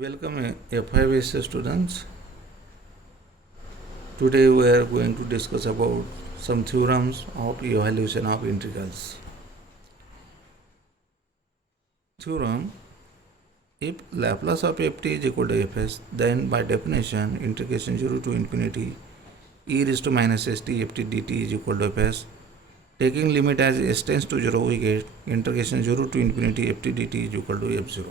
Welcome F5S students. Today we are going to discuss about some theorems of evaluation of integrals. Theorem: if Laplace of ft is equal to fs, then by definition integration 0 to infinity e raised to minus st ft dt is equal to fs. Taking limit as s tends to 0, we get integration 0 to infinity ft dt is equal to f0.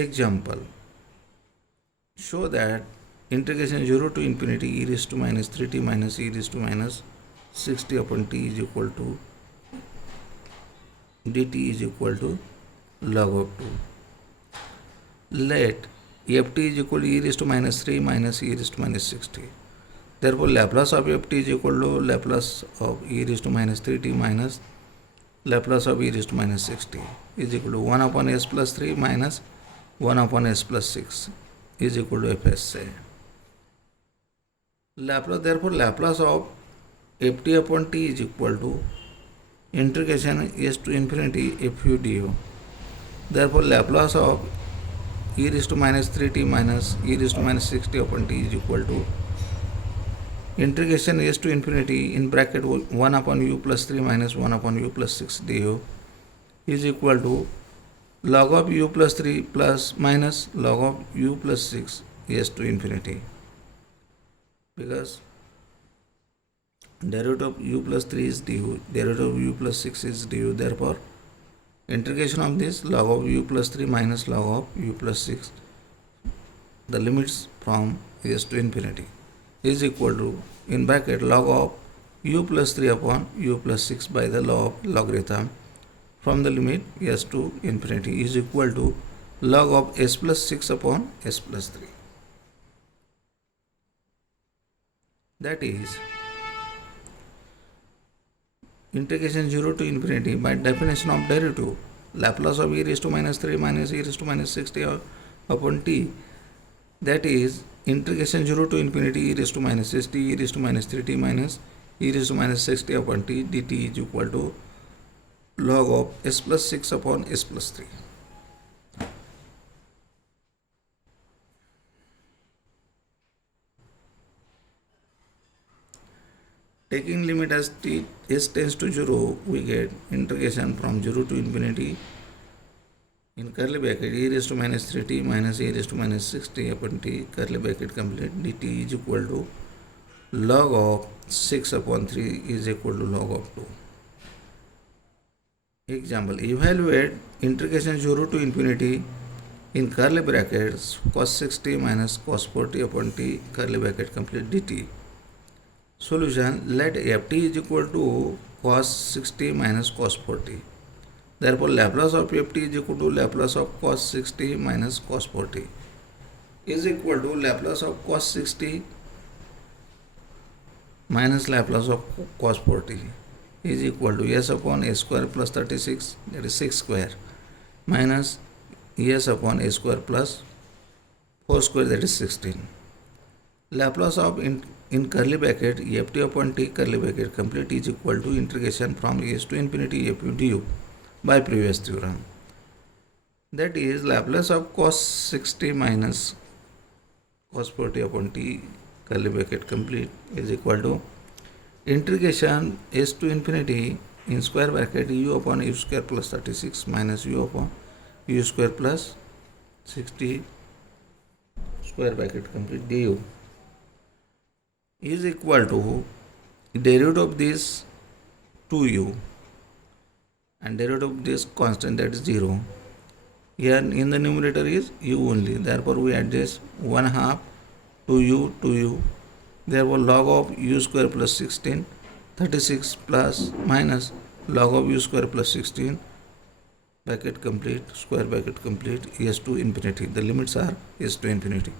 Example: show that integration 0 to infinity e raised to minus 3t minus e raised to minus 60 upon t is equal to dt is equal to log of 2. Let ft is equal to e raised to minus 3 minus e raised to minus 60. Therefore, Laplace of ft is equal to Laplace of e raised to minus 3t minus Laplace of e raised to minus 60 is equal to 1 upon s plus 3 minus 1 upon s plus 6 is equal to fs. Therefore, Laplace of ft upon t is equal to integration s to infinity fu du. Therefore, Laplace of e raised to minus 3t minus e raised to minus 60 upon t is equal to integration s to infinity in bracket 1 upon u plus 3 minus 1 upon u plus 6 du is equal to log of u plus 3 plus minus log of u plus 6 s to infinity, because derivative of u plus 3 is du, derivative of u plus 6 is du. Therefore, integration of this log of u plus 3 minus log of u plus 6, the limits from s to infinity, is equal to in bracket log of u plus 3 upon u plus 6 by the law of logarithm from the limit s to infinity is equal to log of s plus 6 upon s plus 3. That is integration 0 to infinity by definition of derivative Laplace of e raised to minus 3 minus e raised to minus 60 upon t, that is integration 0 to infinity e raised to minus st e raised to minus 3t minus e raised to minus 60 upon t dt is equal to log of s plus 6 upon s plus 3. Taking limit as t s tends to 0, we get integration from 0 to infinity in curly bracket e raised to minus 3t minus e raised to minus 60 upon t curly bracket complete dt is equal to log of 6 upon 3 is equal to log of 2. Example: evaluate integration 0 to infinity in curly brackets cos 60 minus cos 40 upon t curly bracket complete dt. Solution: let ft is equal to cos 60 minus cos 40. Therefore, Laplace of ft is equal to Laplace of cos 60 minus cos 40 is equal to Laplace of cos 60 minus Laplace of cos 40 is equal to s upon a square plus 36, that is 6 square, minus s upon a square plus 4 square, that is 16. Laplace of in curly bracket ft upon t curly bracket complete is equal to integration from s to infinity fu du by previous theorem. That is Laplace of cos 60 minus cos 40 upon t curly bracket complete is equal to integration s to infinity in square bracket u upon u square plus 36 minus u upon u square plus 60 square bracket complete du is equal to derivative of this 2u and derivative of this constant, that is 0. Here in the numerator is u only, therefore we adjust 1/2 2u. Therefore, log of u square plus 16 36 plus minus log of u square plus 16 bracket complete square bracket complete s to infinity, the limits are s to infinity,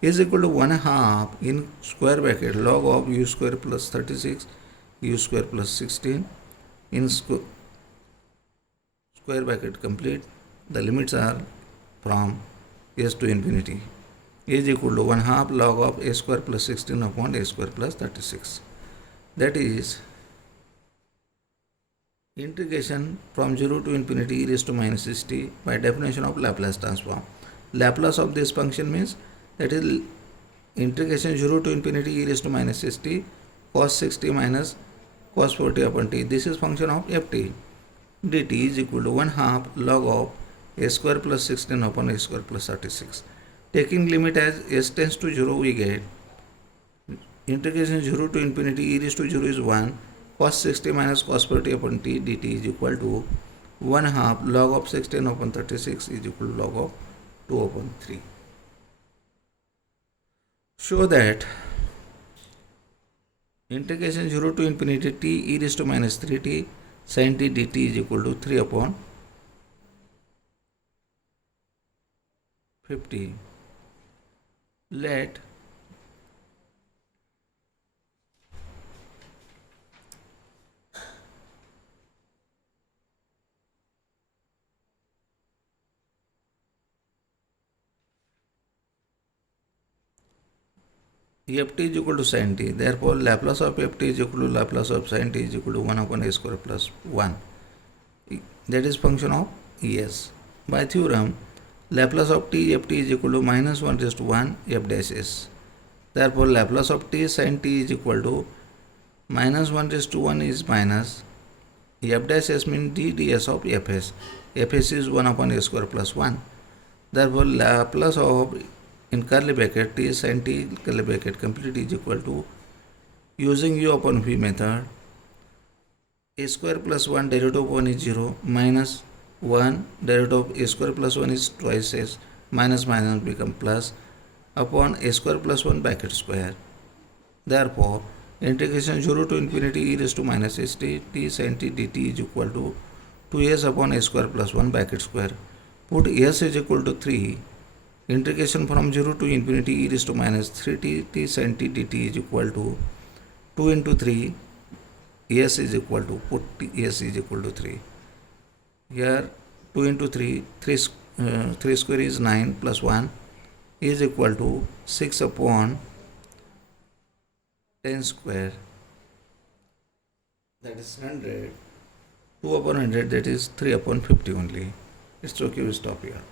is equal to 1/2 in square bracket log of u square plus 36 u square plus 16 in square bracket complete, the limits are from s to infinity, is equal to 1/2 log of a square plus 16 upon a square plus 36. That is integration from 0 to infinity e raised to minus 60 by definition of Laplace transform. Laplace of this function means that is integration 0 to infinity e raised to minus 60 cos 60 minus cos 40 upon t. This is function of ft. dt is equal to 1 half log of a square plus 16 upon a square plus 36. Taking limit as s tends to 0, we get integration 0 to infinity e raised to 0 is 1 cos 60 minus cos 40 upon t dt is equal to 1 half log of 16 upon 36 is equal to log of 2 upon 3. Show that integration 0 to infinity t e raised to minus 3t sin t dt is equal to 3 upon 50. Let ft is equal to sin t. Therefore, Laplace of ft is equal to Laplace of sin t is equal to 1 upon a square plus 1. That is function of es. By theorem, Laplace of t ft is equal to minus 1 raised to 1 f dash s. Therefore, Laplace of t sin t is equal to minus 1 raised to 1 is minus f dash s means d ds of fs. Fs is 1 upon a square plus 1. Therefore, Laplace of in curly bracket t sin t curly bracket complete is equal to, using u upon v method, a square plus 1 derivative of 1 is 0 minus 1 derivative of a square plus 1 is twice s minus minus become plus upon a square plus 1 bracket square. Therefore, integration 0 to infinity e raised to minus st t sin t dt is equal to 2s upon a square plus 1 bracket square. Put s is equal to 3. Integration from 0 to infinity e raised to minus 3t t sin t dt is equal to 2 into 3. S is equal to, put s is equal to 3. Here 2 into 3, 3 square is 9 plus 1 is equal to 6 upon 10 square, that is 100. 2 upon 100, that is 3 upon 50 only. It's okay, we stop here.